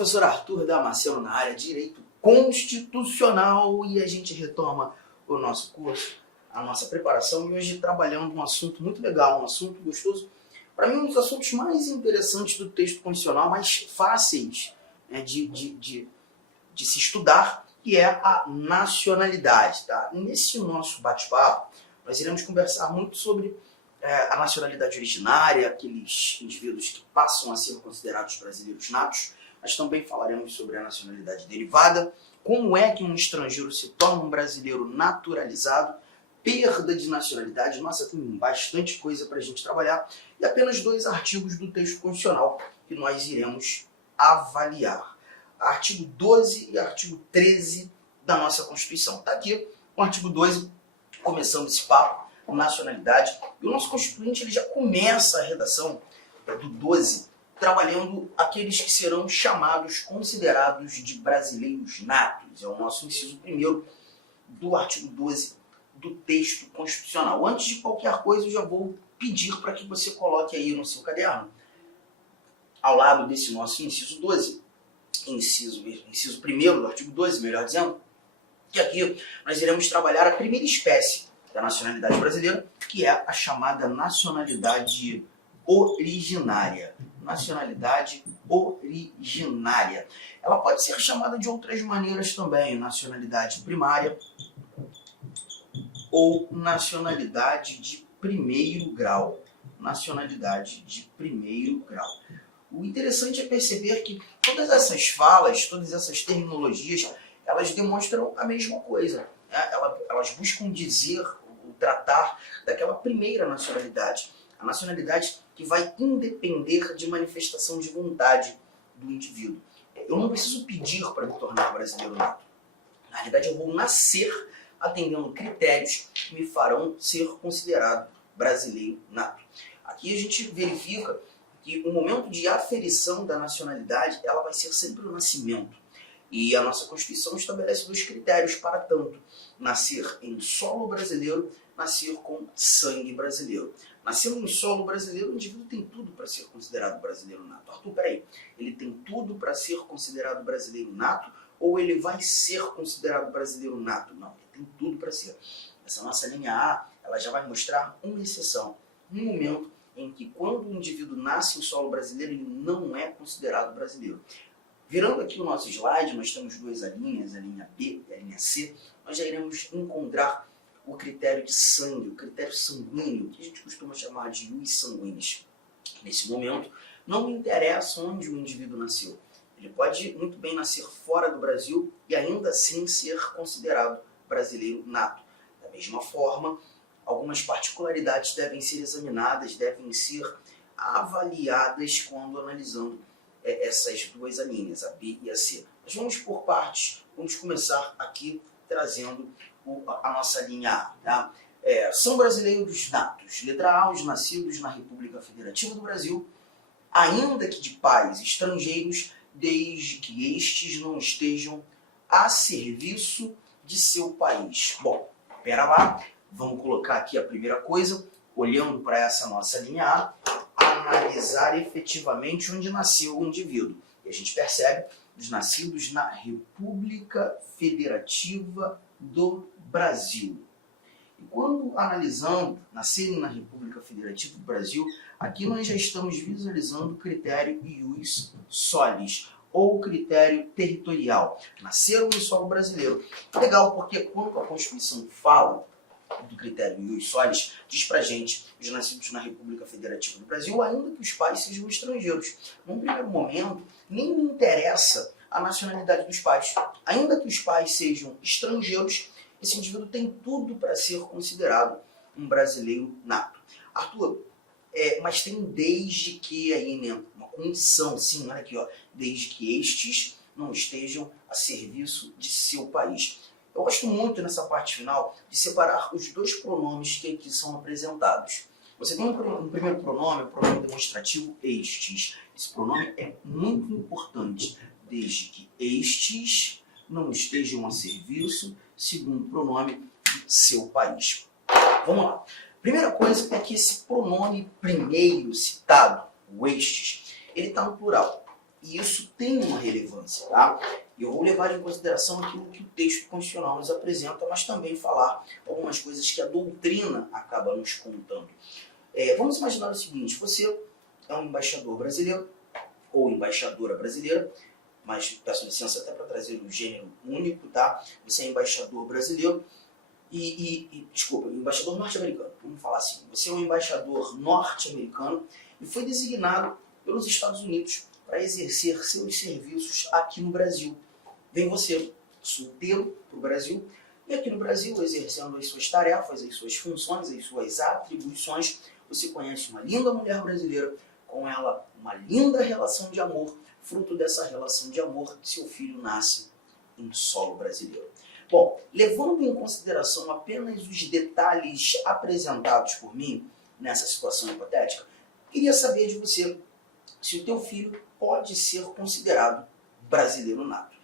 Professor Arthur Damasceno na área de Direito Constitucional e a gente retoma o nosso curso, a nossa preparação e hoje trabalhando um assunto muito legal, um assunto gostoso. Para mim, um dos assuntos mais interessantes do texto constitucional, mais fáceis, né, de se estudar, que é a nacionalidade. Tá? Nesse nosso bate-papo, nós iremos conversar muito sobre a nacionalidade originária, aqueles indivíduos que passam a ser considerados brasileiros natos. Nós também falaremos sobre a nacionalidade derivada, como é que um estrangeiro se torna um brasileiro naturalizado, perda de nacionalidade. Nossa, tem bastante coisa para a gente trabalhar. E apenas 2 artigos do texto constitucional que nós iremos avaliar. Artigo 12 e artigo 13 da nossa Constituição. Está aqui o artigo 12, começando esse papo, nacionalidade. E o nosso Constituinte ele já começa a redação do 12 trabalhando aqueles que serão chamados, considerados de brasileiros natos. É o nosso inciso 1º do artigo 12 do texto constitucional. Antes de qualquer coisa, eu já vou pedir para que você coloque aí no seu caderno, ao lado desse nosso inciso 12, inciso 1º do artigo 12, melhor dizendo, que aqui nós iremos trabalhar a primeira espécie da nacionalidade brasileira, que é a chamada nacionalidade originária. Nacionalidade originária. Ela pode ser chamada de outras maneiras também, nacionalidade primária ou nacionalidade de primeiro grau. Nacionalidade de primeiro grau. O interessante é perceber que todas essas falas, todas essas terminologias, elas demonstram a mesma coisa. Né? Elas buscam dizer, tratar daquela primeira nacionalidade. A nacionalidade que vai independer de manifestação de vontade do indivíduo. Eu não preciso pedir para me tornar brasileiro nato. Na realidade, eu vou nascer atendendo critérios que me farão ser considerado brasileiro nato. Aqui a gente verifica que o momento de aferição da nacionalidade ela vai ser sempre o nascimento. E a nossa Constituição estabelece 2 critérios para tanto: nascer em solo brasileiro, nascer com sangue brasileiro. Nascendo em solo brasileiro, o indivíduo tem tudo para ser considerado brasileiro nato. Arthur, peraí, ele tem tudo para ser considerado brasileiro nato ou ele vai ser considerado brasileiro nato? Não, ele tem tudo para ser. Essa nossa linha A, ela já vai mostrar uma exceção. No momento em que quando o indivíduo nasce em solo brasileiro, ele não é considerado brasileiro. Virando aqui o nosso slide, nós temos 2 linhas, a linha B e a linha C. Nós já iremos encontrar o critério de sangue, o critério sanguíneo, que a gente costuma chamar de ius sanguinis. Nesse momento, não me interessa onde o indivíduo nasceu. Ele pode muito bem nascer fora do Brasil e ainda assim ser considerado brasileiro nato. Da mesma forma, algumas particularidades devem ser examinadas, devem ser avaliadas quando analisando essas 2 linhas, a B e a C. Mas vamos por partes, vamos começar aqui trazendo a nossa linha A. Tá? São brasileiros natos. Letra A, os nascidos na República Federativa do Brasil, ainda que de pais estrangeiros, desde que estes não estejam a serviço de seu país. Bom, pera lá, vamos colocar aqui a primeira coisa, olhando para essa nossa linha A, analisar efetivamente onde nasceu o indivíduo. E a gente percebe os nascidos na República Federativa do Brasil. E quando analisando nascerem na República Federativa do Brasil, aqui nós já estamos visualizando o critério ius solis, ou critério territorial. Nasceram no solo brasileiro. Legal, porque quando a Constituição fala do critério ius solis, diz pra gente os nascidos na República Federativa do Brasil, ainda que os pais sejam estrangeiros. Num primeiro momento, nem me interessa a nacionalidade dos pais. Ainda que os pais sejam estrangeiros, esse indivíduo tem tudo para ser considerado um brasileiro nato. Arthur, mas tem desde que aí, né, uma condição, sim, olha aqui, ó, desde que estes não estejam a serviço de seu país. Eu gosto muito nessa parte final de separar os 2 pronomes que aqui são apresentados. Você tem um primeiro pronome, o pronome demonstrativo estes. Esse pronome é muito importante, desde que estes não estejam a serviço, segundo pronome, de seu país. Vamos lá. Primeira coisa é que esse pronome primeiro citado, o estes, ele está no plural. E isso tem uma relevância, tá? Eu vou levar em consideração aquilo que o texto constitucional nos apresenta, mas também falar algumas coisas que a doutrina acaba nos contando. Vamos imaginar o seguinte: você é um embaixador brasileiro ou embaixadora brasileira, mas peço licença até para trazer o gênero único, tá? Você é embaixador brasileiro desculpa, embaixador norte-americano, vamos falar assim. Você é um embaixador norte-americano e foi designado pelos Estados Unidos para exercer seus serviços aqui no Brasil. Vem você, solteiro, para o Brasil, e aqui no Brasil, exercendo as suas tarefas, as suas funções, as suas atribuições, você conhece uma linda mulher brasileira, com ela uma linda relação de amor. Fruto dessa relação de amor, seu filho nasce em solo brasileiro. Bom, levando em consideração apenas os detalhes apresentados por mim nessa situação hipotética, queria saber de você se o teu filho pode ser considerado brasileiro nato.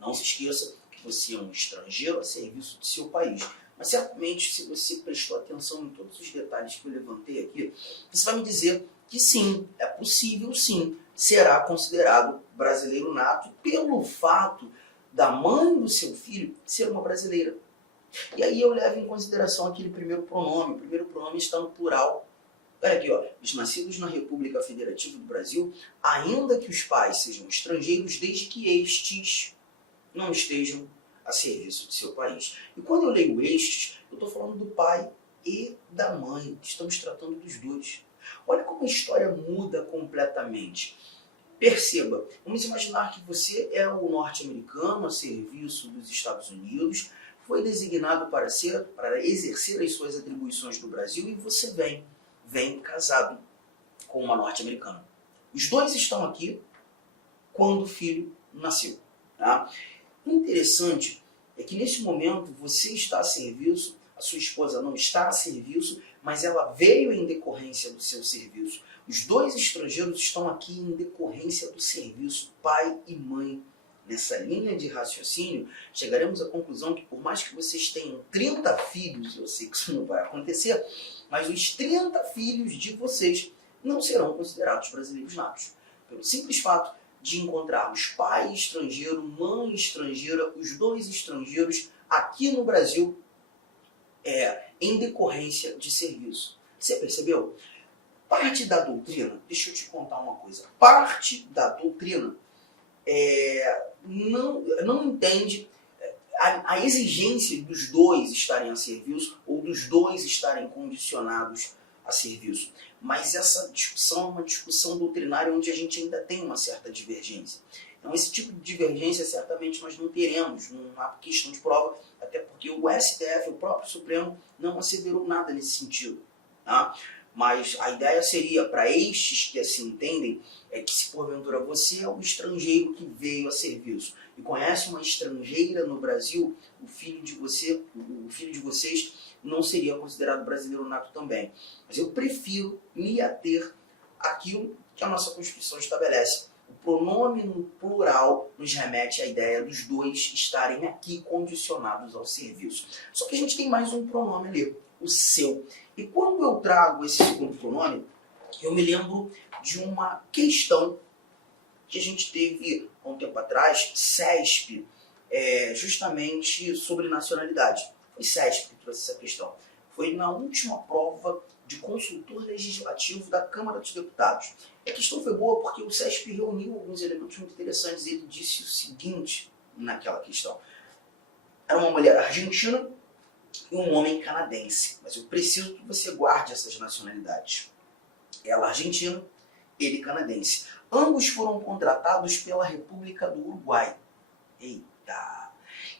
Não se esqueça que você é um estrangeiro a serviço de seu país. Mas certamente, se você prestou atenção em todos os detalhes que eu levantei aqui, você vai me dizer que sim, é possível sim, será considerado brasileiro nato pelo fato da mãe do seu filho ser uma brasileira. E aí eu levo em consideração aquele primeiro pronome. O primeiro pronome está no plural. Olha aqui, ó, os nascidos na República Federativa do Brasil, ainda que os pais sejam estrangeiros, desde que estes não estejam a serviço de seu país. E quando eu leio estes, eu estou falando do pai e da mãe. Estamos tratando dos dois. Olha como a história muda completamente. Perceba, vamos imaginar que você é o norte-americano a serviço dos Estados Unidos, foi designado para exercer as suas atribuições no Brasil e você vem casado com uma norte-americana. Os dois estão aqui quando o filho nasceu. Tá? O interessante é que nesse momento você está a serviço, a sua esposa não está a serviço, mas ela veio em decorrência do seu serviço. Os dois estrangeiros estão aqui em decorrência do serviço pai e mãe. Nessa linha de raciocínio, chegaremos à conclusão que por mais que vocês tenham 30 filhos, eu sei que isso não vai acontecer, mas os 30 filhos de vocês não serão considerados brasileiros natos. Pelo simples fato de encontrarmos pai estrangeiro, mãe estrangeira, os dois estrangeiros aqui no Brasil em decorrência de serviço. Você percebeu? Parte da doutrina, deixa eu te contar uma coisa, parte da doutrina não entende a exigência dos dois estarem a serviço ou dos dois estarem condicionados a serviço. Mas essa discussão é uma discussão doutrinária onde a gente ainda tem uma certa divergência. Então esse tipo de divergência certamente nós não teremos, não há questão de prova, até porque o STF, o próprio Supremo, não asseverou nada nesse sentido. Tá? Mas a ideia seria, para estes que assim entendem, que se porventura você é um estrangeiro que veio a serviço e conhece uma estrangeira no Brasil, o filho de vocês não seria considerado brasileiro nato também. Mas eu prefiro me ater àquilo que a nossa Constituição estabelece. O pronome no plural nos remete à ideia dos dois estarem aqui condicionados ao serviço. Só que a gente tem mais um pronome ali, o seu. E quando eu trago esse segundo pronome, eu me lembro de uma questão que a gente teve há um tempo atrás, CESP, justamente sobre nacionalidade. Foi CESP que trouxe essa questão. Foi na última prova de consultor legislativo da Câmara dos Deputados. E a questão foi boa porque o CESP reuniu alguns elementos muito interessantes. Ele disse o seguinte naquela questão. Era uma mulher argentina e um homem canadense. Mas eu preciso que você guarde essas nacionalidades. Ela argentina, ele canadense. Ambos foram contratados pela República do Uruguai. Eita!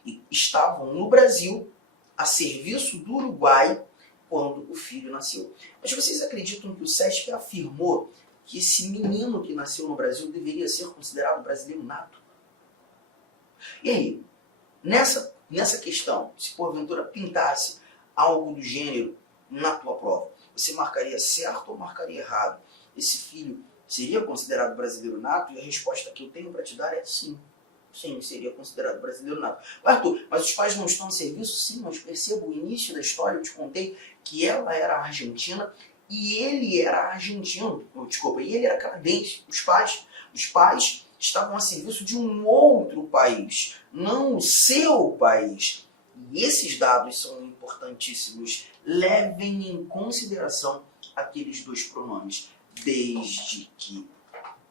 E estavam no Brasil a serviço do Uruguai quando o filho nasceu. Mas vocês acreditam que o CESP afirmou que esse menino que nasceu no Brasil deveria ser considerado brasileiro nato? E aí, nessa questão, se porventura pintasse algo do gênero na tua prova, você marcaria certo ou marcaria errado? Esse filho seria considerado brasileiro nato? E a resposta que eu tenho para te dar é sim. Sim, seria considerado brasileiro nato. Arthur, mas os pais não estão a serviço? Sim, mas perceba o início da história, eu te contei que ela era argentina e ele era argentino. Desculpa, e ele era canadense. Os pais estavam a serviço de um outro país, não o seu país. E esses dados são importantíssimos. Levem em consideração aqueles dois pronomes, desde que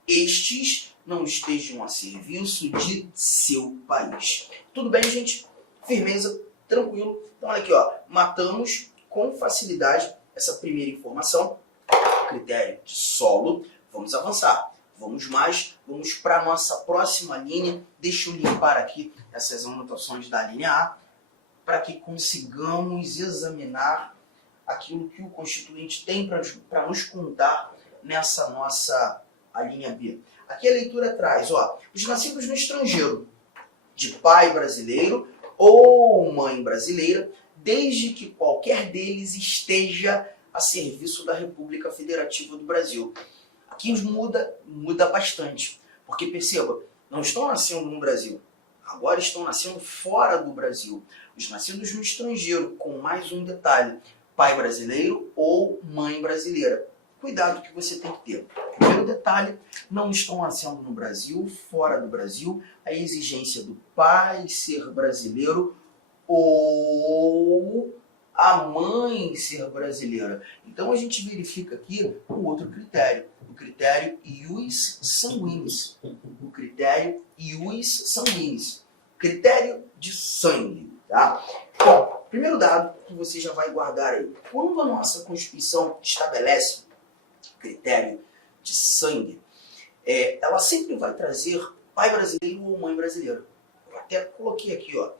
estes não estejam a serviço de seu país. Tudo bem, gente? Firmeza, tranquilo. Então, olha aqui, ó, matamos com facilidade essa primeira informação, critério de solo. Vamos avançar. Vamos para a nossa próxima linha. Deixa eu limpar aqui essas anotações da linha A, para que consigamos examinar aquilo que o Constituinte tem para nos contar nessa nossa a linha B. Aqui a leitura traz, ó, os nascidos no estrangeiro, de pai brasileiro ou mãe brasileira, desde que qualquer deles esteja a serviço da República Federativa do Brasil. Aqui muda bastante, porque perceba, não estão nascendo no Brasil, agora estão nascendo fora do Brasil. Os nascidos no estrangeiro, com mais um detalhe, pai brasileiro ou mãe brasileira. Cuidado que você tem que ter. Primeiro detalhe, não estão nascendo no Brasil, fora do Brasil, a exigência do pai ser brasileiro ou a mãe ser brasileira. Então a gente verifica aqui um outro critério, o critério ius sanguinis. O critério ius sanguinis. Critério de sangue. Tá? Bom, primeiro dado que você já vai guardar aí. Quando a nossa Constituição estabelece critério de sangue, ela sempre vai trazer pai brasileiro ou mãe brasileira. Eu até coloquei aqui, ó,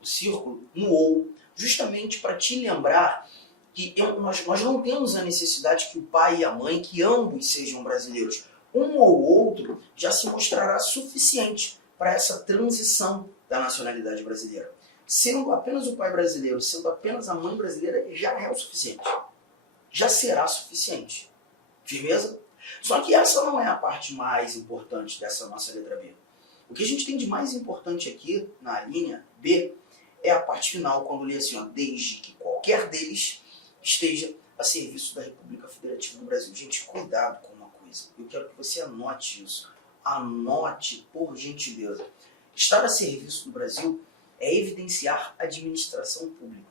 o círculo no ou, justamente para te lembrar que nós não temos a necessidade que o pai e a mãe, que ambos sejam brasileiros. Um ou outro já se mostrará suficiente para essa transição da nacionalidade brasileira. Sendo apenas o pai brasileiro, sendo apenas a mãe brasileira, já é o suficiente. Já será suficiente. Firmeza? Só que essa não é a parte mais importante dessa nossa letra B. O que a gente tem de mais importante aqui, na linha B, é a parte final, quando lê assim, ó, desde que qualquer deles esteja a serviço da República Federativa do Brasil. Gente, cuidado com uma coisa. Eu quero que você anote isso. Anote, por gentileza. Estar a serviço do Brasil é evidenciar a administração pública.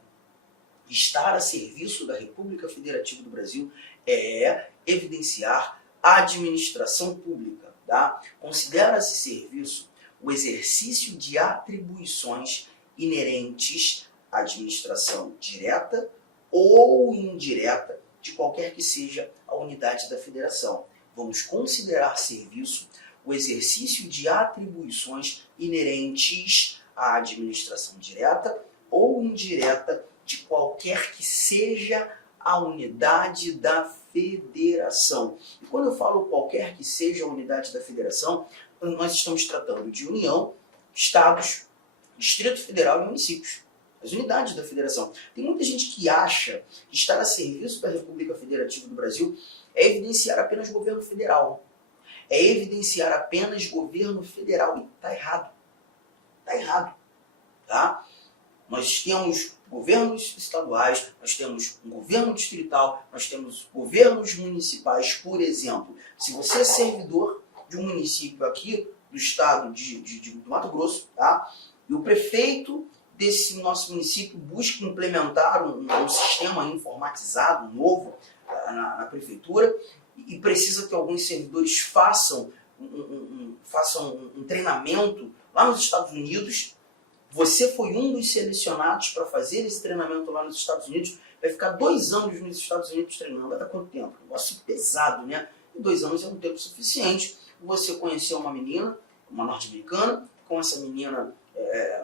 Estar a serviço da República Federativa do Brasil é evidenciar a administração pública. Tá? Considera-se serviço o exercício de atribuições inerentes à administração direta ou indireta de qualquer que seja a unidade da federação. Vamos considerar serviço o exercício de atribuições inerentes à administração direta ou indireta de qualquer que seja a unidade da federação. E quando eu falo qualquer que seja a unidade da federação, nós estamos tratando de União, Estados, Distrito Federal e municípios. As unidades da federação. Tem muita gente que acha que estar a serviço da República Federativa do Brasil é evidenciar apenas governo federal. É evidenciar apenas governo federal. E está errado. Está errado. Tá? Nós temos governos estaduais, nós temos um governo distrital, nós temos governos municipais, por exemplo. Se você é servidor de um município aqui do estado do Mato Grosso, tá? E o prefeito desse nosso município busca implementar um sistema informatizado novo na prefeitura e precisa que alguns servidores façam um treinamento lá nos Estados Unidos. Você foi um dos selecionados para fazer esse treinamento lá nos Estados Unidos, vai ficar 2 anos nos Estados Unidos treinando. Vai dar quanto tempo? Um negócio pesado, né? E 2 anos é um tempo suficiente. Você conheceu uma menina, uma norte-americana, com essa menina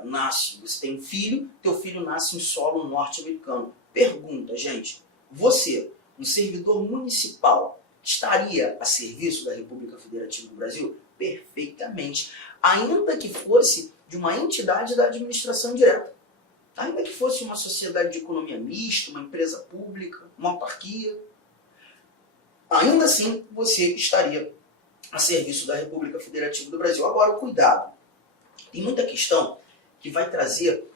nasce, você tem um filho, teu filho nasce em solo norte-americano. Pergunta, gente, você, um servidor municipal, estaria a serviço da República Federativa do Brasil? Perfeitamente. Ainda que fosse de uma entidade da administração direta. Ainda que fosse uma sociedade de economia mista, uma empresa pública, uma autarquia, ainda assim você estaria a serviço da República Federativa do Brasil. Agora, cuidado. Tem muita questão que vai trazer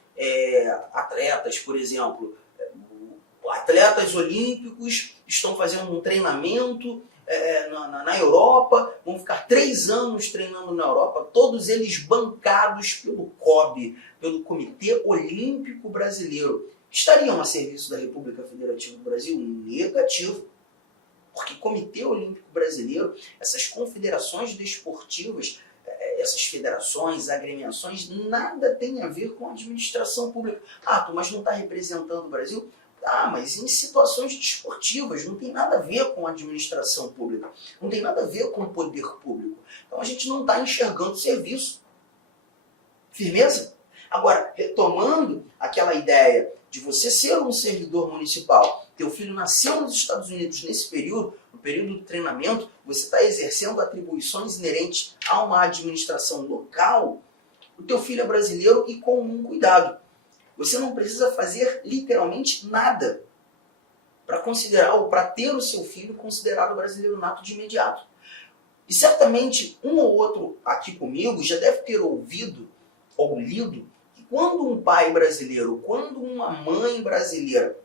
atletas, por exemplo, atletas olímpicos estão fazendo um treinamento na Europa, vão ficar 3 anos treinando na Europa, todos eles bancados pelo COB, pelo Comitê Olímpico Brasileiro. Estariam a serviço da República Federativa do Brasil? Negativo. Porque Comitê Olímpico Brasileiro, essas confederações desportivas, essas federações, agremiações, nada tem a ver com a administração pública. Ah, mas não está representando o Brasil? Ah, mas em situações desportivas, não tem nada a ver com a administração pública, não tem nada a ver com o poder público. Então a gente não está enxergando serviço. Firmeza? Agora, retomando aquela ideia de você ser um servidor municipal, teu filho nasceu nos Estados Unidos nesse período, no período do treinamento, você está exercendo atribuições inerentes a uma administração local, o teu filho é brasileiro e com um cuidado. Você não precisa fazer literalmente nada para considerar ou para ter o seu filho considerado brasileiro nato de imediato. E certamente um ou outro aqui comigo já deve ter ouvido ou lido que quando um pai brasileiro, quando uma mãe brasileira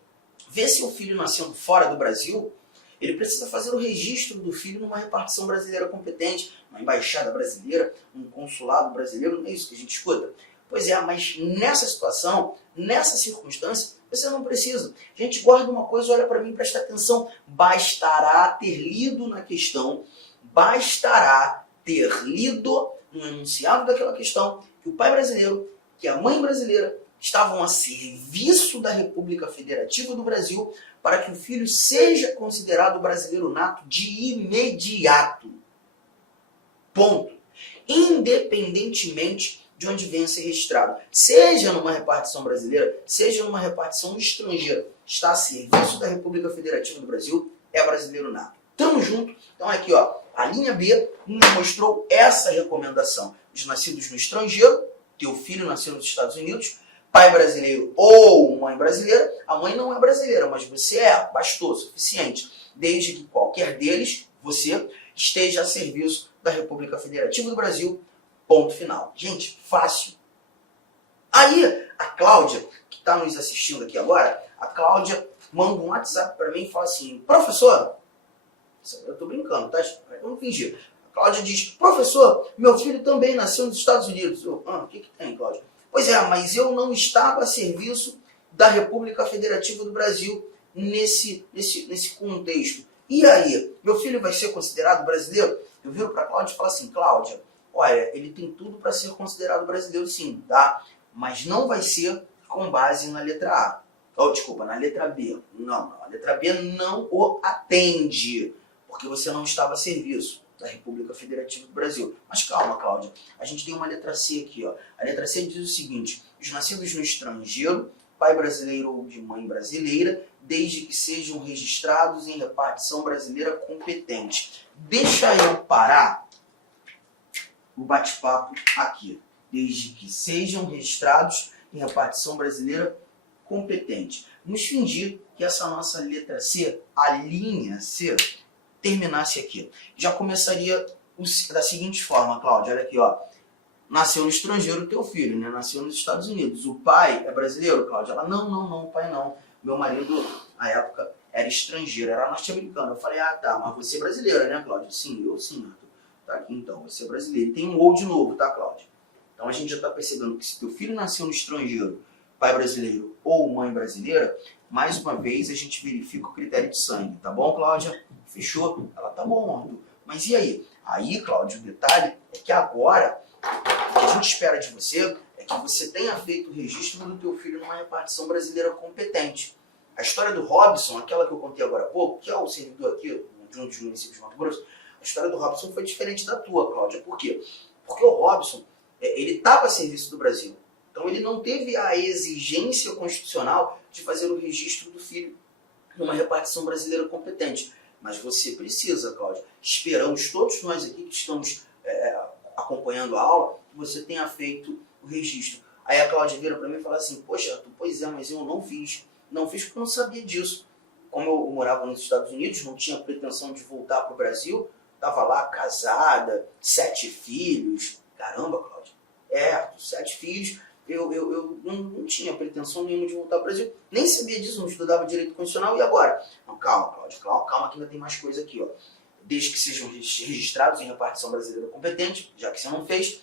vê seu filho nascendo fora do Brasil, ele precisa fazer o registro do filho numa repartição brasileira competente, uma embaixada brasileira, um consulado brasileiro, não é isso que a gente escuta? Pois é, mas nessa situação, nessa circunstância, você não precisa. Gente, guarda uma coisa, olha para mim, presta atenção. Bastará ter lido na questão, bastará ter lido no enunciado daquela questão que o pai brasileiro, que a mãe brasileira estavam a serviço da República Federativa do Brasil para que o filho seja considerado brasileiro nato de imediato. Ponto. Independentemente de onde venha a ser registrado. Seja numa repartição brasileira, seja numa repartição estrangeira. Está a serviço da República Federativa do Brasil, é brasileiro nato. Tamo junto. Então aqui, ó, a linha B nos mostrou essa recomendação. Os nascidos no estrangeiro, teu filho nasceu nos Estados Unidos, pai brasileiro ou mãe brasileira, a mãe não é brasileira, mas você é, bastou, suficiente. Desde que qualquer deles, você, esteja a serviço da República Federativa do Brasil. Ponto final. Gente, fácil. Aí, a Cláudia, que está nos assistindo aqui agora, a Cláudia manda um WhatsApp para mim e fala assim, professor, eu estou brincando, tá? Vamos fingir. A Cláudia diz, professor, meu filho também nasceu nos Estados Unidos. Eu, o que tem, Cláudia? Pois é, mas eu não estava a serviço da República Federativa do Brasil nesse contexto. E aí, meu filho vai ser considerado brasileiro? Eu viro para a Cláudia e falo assim, Cláudia, olha, ele tem tudo para ser considerado brasileiro sim, tá? Mas não vai ser com base na letra A. Oh, desculpa, na letra B. Não, a letra B não o atende, porque você não estava a serviço da República Federativa do Brasil. Mas calma, Cláudia, a gente tem uma letra C aqui, ó. A letra C diz o seguinte, os nascidos no estrangeiro, pai brasileiro ou de mãe brasileira, desde que sejam registrados em repartição brasileira competente. Deixa eu parar o bate-papo aqui, desde que sejam registrados em repartição brasileira competente. Vamos fingir que essa nossa letra C, a linha C, terminasse aqui. Já começaria da seguinte forma, Cláudia, olha aqui, ó. Nasceu no estrangeiro o teu filho, né? Nasceu nos Estados Unidos. O pai é brasileiro, Cláudia? Ela, não, o pai não. Meu marido, na época, era estrangeiro, era norte-americano. Eu falei, ah, tá, mas você é brasileira, né, Cláudia? Sim, eu sim, Arthur. Tá aqui então, você é brasileiro. Tem um ou de novo, tá, Cláudia? Então a gente já está percebendo que se teu filho nasceu no estrangeiro, pai brasileiro ou mãe brasileira, mais uma vez a gente verifica o critério de sangue. Tá bom, Cláudia? Fechou? Ela, tá bom, Arthur. Mas e aí? Aí, Cláudia, o detalhe é que agora, o que a gente espera de você é que você tenha feito o registro do teu filho numa repartição brasileira competente. A história do Robson, aquela que eu contei agora há pouco, que é o servidor aqui de um dos municípios de Mato Grosso, a história do Robson foi diferente da tua, Cláudia. Por quê? Porque o Robson, ele estava a serviço do Brasil. Então ele não teve a exigência constitucional de fazer o registro do filho numa repartição brasileira competente. Mas você precisa, Cláudia. Esperamos todos nós aqui que estamos acompanhando a aula, que você tenha feito o registro. Aí a Cláudia vira para mim e fala assim, poxa, Arthur, pois é, mas eu não fiz. Não fiz porque eu não sabia disso. Como eu morava nos Estados Unidos, não tinha pretensão de voltar para o Brasil, estava lá casada, 7 filhos. Caramba, Cláudia. 7 filhos. Eu não tinha pretensão nenhuma de voltar ao Brasil. Nem sabia disso, não estudava direito constitucional. E agora? Não, calma, Cláudia, calma que ainda tem mais coisa aqui. Ó. desde que sejam registrados em repartição brasileira competente, já que você não fez,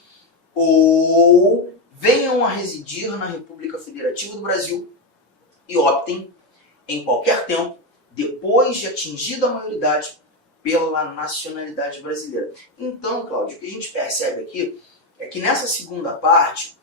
ou venham a residir na República Federativa do Brasil e optem em qualquer tempo, depois de atingida a maioridade, pela nacionalidade brasileira. Então, Cláudio, o que a gente percebe aqui é que nessa segunda parte,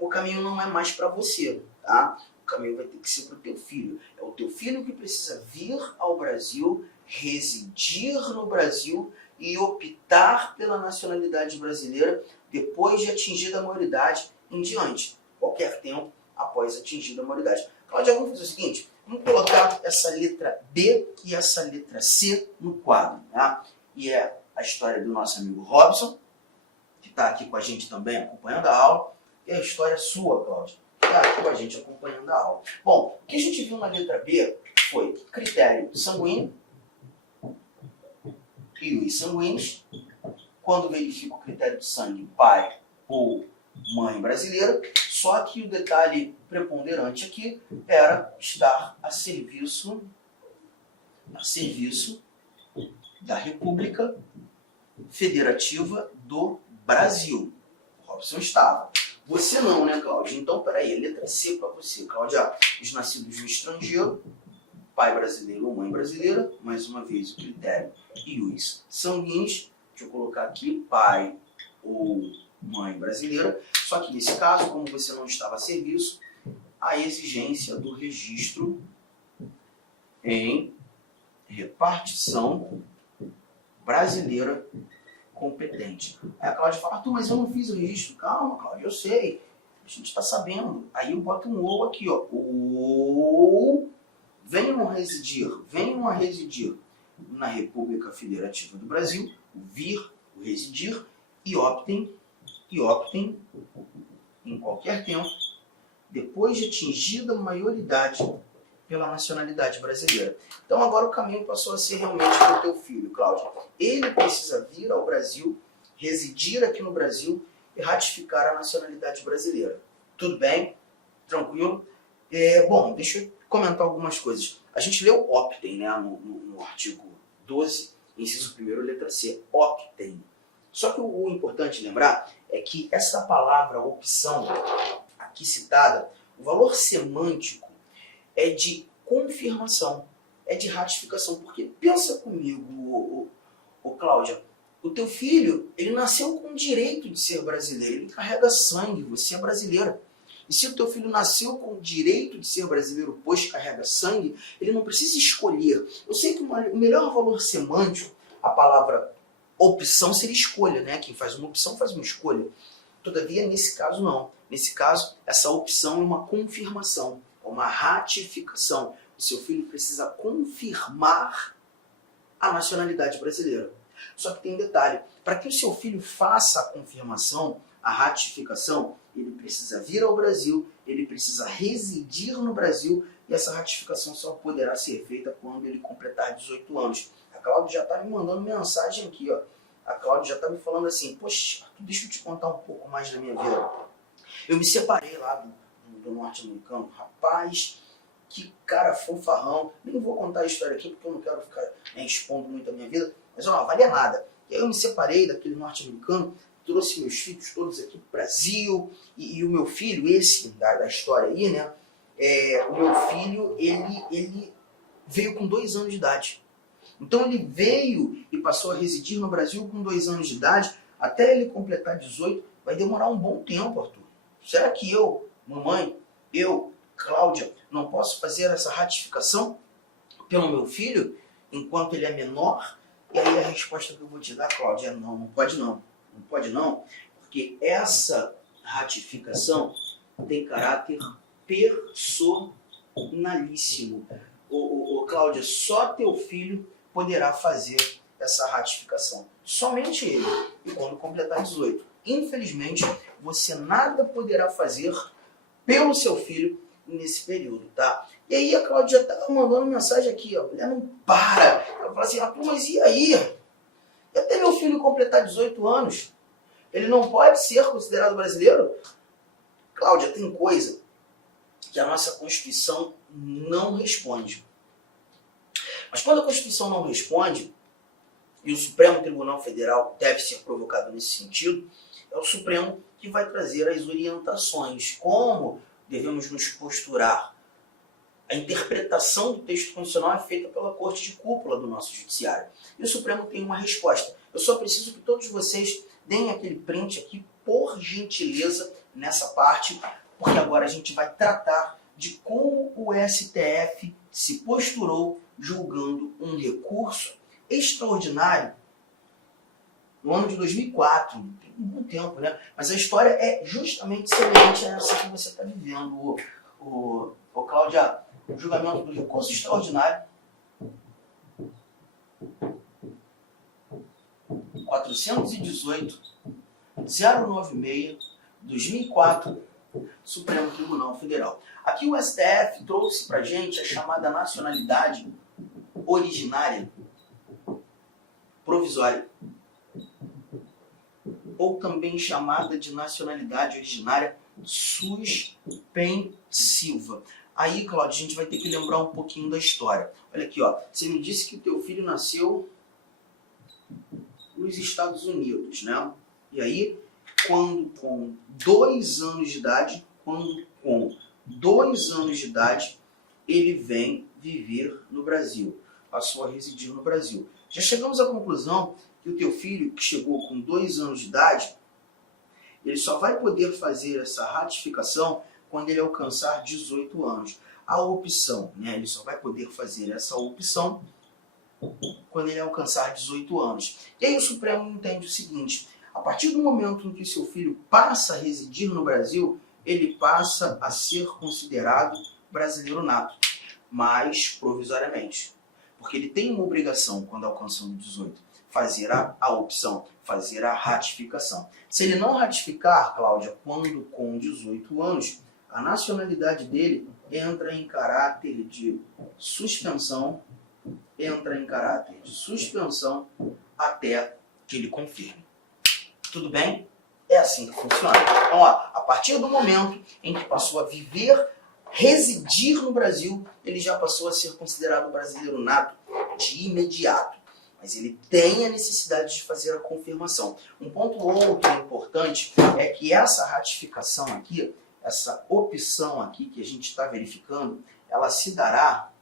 o caminho não é mais para você, tá? O caminho vai ter que ser para o teu filho. É o teu filho que precisa vir ao Brasil, residir no Brasil e optar pela nacionalidade brasileira depois de atingida a maioridade em diante, qualquer tempo após atingida a maioridade. Cláudia, vamos fazer o seguinte, vamos colocar essa letra B e essa letra C no quadro, tá? E é a história do nosso amigo Robson, que está aqui com a gente também acompanhando a aula, e a história sua, Cláudia, que está aqui com a gente acompanhando a aula. Bom, o que a gente viu na letra B foi critério sanguíneo e os sanguíneos, quando verifica o critério de sangue pai ou mãe brasileira, só que o detalhe preponderante aqui era estar a serviço da República Federativa do Brasil. O Robson estava. Você não, né, Cláudia? Então, peraí, letra C para você. Cláudia, os nascidos no estrangeiro, pai brasileiro ou mãe brasileira, mais uma vez o critério e os sanguíneos. Deixa eu colocar aqui, pai ou mãe brasileira. Só que nesse caso, como você não estava a serviço, a exigência do registro em repartição brasileira competente. Aí a Cláudia fala, Arthur, mas eu não fiz o registro. Calma, Cláudia, eu sei. A gente está sabendo. Aí eu boto um ou aqui, ó. Ou venham a residir na República Federativa do Brasil, o vir, o residir, e optem em qualquer tempo, depois de atingida a maioridade pela nacionalidade brasileira. Então agora o caminho passou a ser realmente para o teu filho, Cláudia. Ele precisa vir ao Brasil, residir aqui no Brasil e ratificar a nacionalidade brasileira. Tudo bem? Tranquilo? Bom, deixa eu comentar algumas coisas. A gente leu optem, né, no artigo 12, inciso 1º, letra C. Optem. Só que o importante lembrar é que essa palavra opção, aqui citada, o valor semântico é de confirmação, é de ratificação. Porque pensa comigo, Cláudia, o teu filho, ele nasceu com o direito de ser brasileiro, ele carrega sangue, você é brasileira. E se o teu filho nasceu com o direito de ser brasileiro, pois carrega sangue, ele não precisa escolher. Eu sei que o melhor valor semântico, a palavra opção seria escolha, né? Quem faz uma opção faz uma escolha. Todavia, nesse caso não. Nesse caso, essa opção é uma confirmação, uma ratificação. O seu filho precisa confirmar a nacionalidade brasileira. Só que tem um detalhe. Para que o seu filho faça a confirmação, a ratificação, ele precisa vir ao Brasil, ele precisa residir no Brasil, e essa ratificação só poderá ser feita quando ele completar 18 anos. A Cláudia já está me mandando mensagem aqui, ó. A Cláudia já está me falando assim, poxa, deixa eu te contar um pouco mais da minha vida. Eu me separei lá do norte-americano, rapaz, que cara fanfarrão. Nem vou contar a história aqui porque eu não quero ficar expondo muito a minha vida, mas ó, não valia nada. E aí eu me separei daquele norte-americano, trouxe meus filhos todos aqui para o Brasil, e o meu filho, esse da história aí, né? O meu filho, ele veio com 2 anos de idade. Então ele veio e passou a residir no Brasil com 2 anos de idade, até ele completar 18, vai demorar um bom tempo, Arthur. Será que eu, mamãe, Cláudia, não posso fazer essa ratificação pelo meu filho, enquanto ele é menor? E aí a resposta que eu vou te dar, Cláudia, é não, não pode não. Não pode não, porque essa ratificação tem caráter personalíssimo. Cláudia, só teu filho poderá fazer essa ratificação. Somente ele. E quando completar 18. Infelizmente, você nada poderá fazer pelo seu filho nesse período, tá? E aí a Cláudia já estava mandando mensagem aqui, ó. A mulher não para. Ela fala assim, mas e aí? E até meu filho completar 18 anos, ele não pode ser considerado brasileiro? Cláudia, tem coisa que a nossa Constituição não responde. Mas quando a Constituição não responde, e o Supremo Tribunal Federal deve ser provocado nesse sentido, é o Supremo que vai trazer as orientações, como devemos nos posturar. A interpretação do texto constitucional é feita pela Corte de Cúpula do nosso Judiciário. E o Supremo tem uma resposta. Eu só preciso que todos vocês deem aquele print aqui, por gentileza, nessa parte, porque agora a gente vai tratar de como o STF se posturou julgando um recurso extraordinário no ano de 2004. Tem um tempo, né? Mas a história é justamente semelhante a essa que você está vivendo, o Cláudia. O julgamento do recurso extraordinário 418-096-2004, Supremo Tribunal Federal. Aqui o STF trouxe para a gente a chamada nacionalidade originária provisória, ou também chamada de nacionalidade originária suspensiva. Aí, Cláudio, a gente vai ter que lembrar um pouquinho da história. Olha aqui, ó. Você me disse que o teu filho nasceu nos Estados Unidos, né? E aí, quando com 2 anos de idade, ele vem viver no Brasil. Passou a residir no Brasil. Já chegamos à conclusão que o teu filho, que chegou com 2 anos de idade, ele só vai poder fazer essa ratificação quando ele alcançar 18 anos. A opção, né? Ele só vai poder fazer essa opção quando ele alcançar 18 anos. E aí o Supremo entende o seguinte: a partir do momento em que seu filho passa a residir no Brasil, ele passa a ser considerado brasileiro nato, mas provisoriamente. Porque ele tem uma obrigação, quando alcançando 18, fazer a opção, fazer a ratificação. Se ele não ratificar, Cláudia, quando com 18 anos, a nacionalidade dele entra em caráter de suspensão, até que ele confirme. Tudo bem? É assim que funciona. Então, ó, a partir do momento em que passou a viver, residir no Brasil, ele já passou a ser considerado brasileiro nato de imediato. Mas ele tem a necessidade de fazer a confirmação. Um ponto outro importante é que essa ratificação aqui, essa opção aqui que a gente está verificando, ela se dará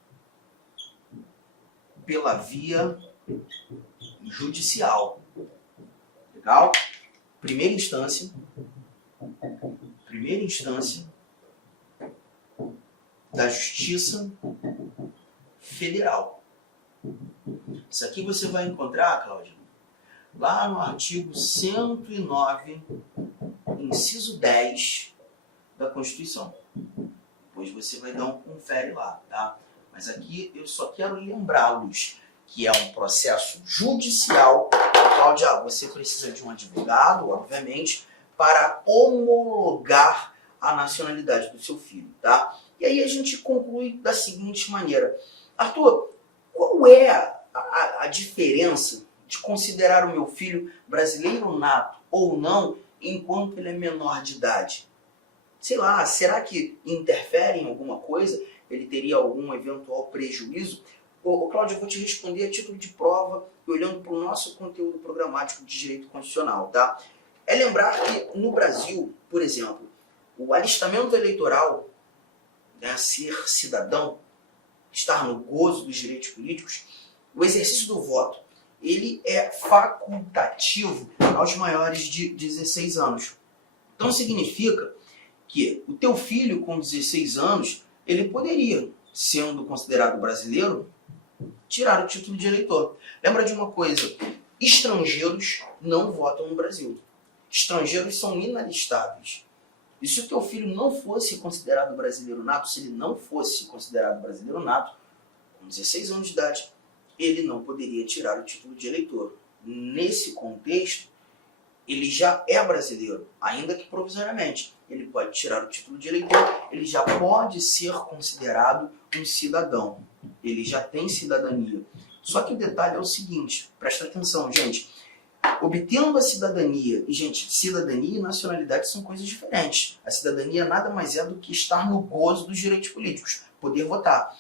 pela via judicial. Legal? Primeira instância da Justiça Federal. Isso aqui você vai encontrar, Cláudia, lá no artigo 109, inciso 10 da Constituição. Depois você vai dar um confere lá, tá? Mas aqui eu só quero lembrá-los que é um processo judicial. Cláudia, você precisa de um advogado, obviamente, para homologar a nacionalidade do seu filho, tá? E aí a gente conclui da seguinte maneira: Arthur, qual é a diferença de considerar o meu filho brasileiro nato ou não enquanto ele é menor de idade? Sei lá, será que interfere em alguma coisa? Ele teria algum eventual prejuízo? Cláudio, eu vou te responder a título de prova, olhando para o nosso conteúdo programático de direito constitucional, tá? É lembrar que no Brasil, por exemplo, o alistamento eleitoral, né, ser cidadão, estar no gozo dos direitos políticos, o exercício do voto, ele é facultativo aos maiores de 16 anos. Então significa que o teu filho com 16 anos, ele poderia, sendo considerado brasileiro, tirar o título de eleitor. Lembra de uma coisa: estrangeiros não votam no Brasil. Estrangeiros são inalistáveis. E se o teu filho não fosse considerado brasileiro nato, se ele não fosse considerado brasileiro nato, com 16 anos de idade, ele não poderia tirar o título de eleitor. Nesse contexto, ele já é brasileiro, ainda que provisoriamente. Ele pode tirar o título de eleitor, ele já pode ser considerado um cidadão. Ele já tem cidadania. Só que o detalhe é o seguinte, presta atenção, gente. Obtendo a cidadania, e gente, cidadania e nacionalidade são coisas diferentes. A cidadania nada mais é do que estar no gozo dos direitos políticos, poder votar.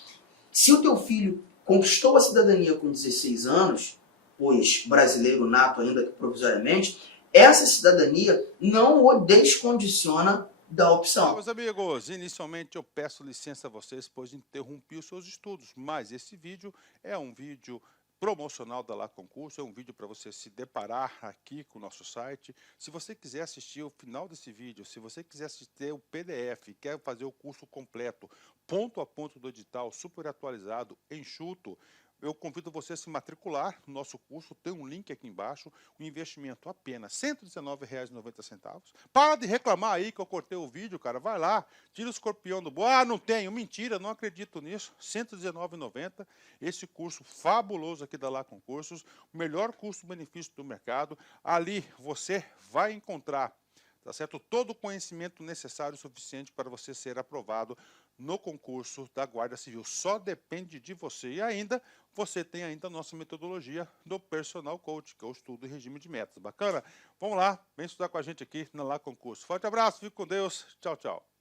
Se o teu filho conquistou a cidadania com 16 anos, pois brasileiro nato ainda que provisoriamente, essa cidadania não o descondiciona da opção. Meus amigos, inicialmente eu peço licença a vocês, pois interrompi os seus estudos, mas esse vídeo é um vídeo promocional da Lá Concurso, é um vídeo para você se deparar aqui com o nosso site. Se você quiser assistir o final desse vídeo, se você quiser assistir o PDF, quer fazer o curso completo, ponto a ponto do edital, super atualizado, enxuto, eu convido você a se matricular no nosso curso, tem um link aqui embaixo, o investimento apenas R$ 119,90. Para de reclamar aí que eu cortei o vídeo, cara, vai lá, tira o escorpião do bolso. Ah, não tenho, mentira, não acredito nisso, R$ 119,90, esse curso fabuloso aqui da Lá Concursos, o melhor custo-benefício do mercado, ali você vai encontrar, tá certo? Todo o conhecimento necessário e suficiente para você ser aprovado no concurso da Guarda Civil. Só depende de você. E ainda, você tem ainda a nossa metodologia do Personal Coach, que é o estudo e regime de metas. Bacana? Vamos lá, vem estudar com a gente aqui na Lá Concurso. Forte abraço, fique com Deus. Tchau, tchau.